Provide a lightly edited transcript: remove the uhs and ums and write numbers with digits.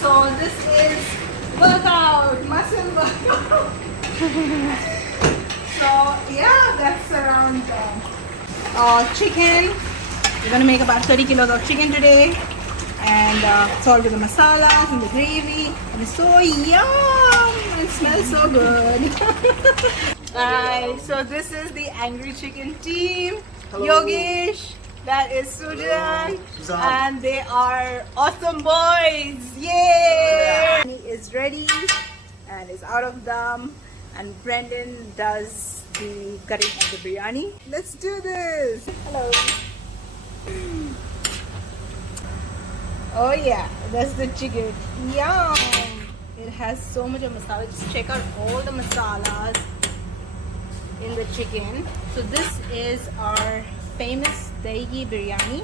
So this is workout, muscle workout. So yeah, that's around chicken. We're gonna make about 30 kilos of chicken today, and it's all with the masalas and the gravy, and it's so yum. It smells so good. Alright, so this is the Angry Chicken team. Hello. Yogesh, that is Sujan, Suzan. and they are awesome boys. Yay! He is ready and is out of dum, and Brendan does the cutting of the biryani. Let's do this. Hello. Oh yeah, that's the chicken. Yum! It has so much of masala. Just check out all the masalas in the chicken. So this is our famous dahi biryani.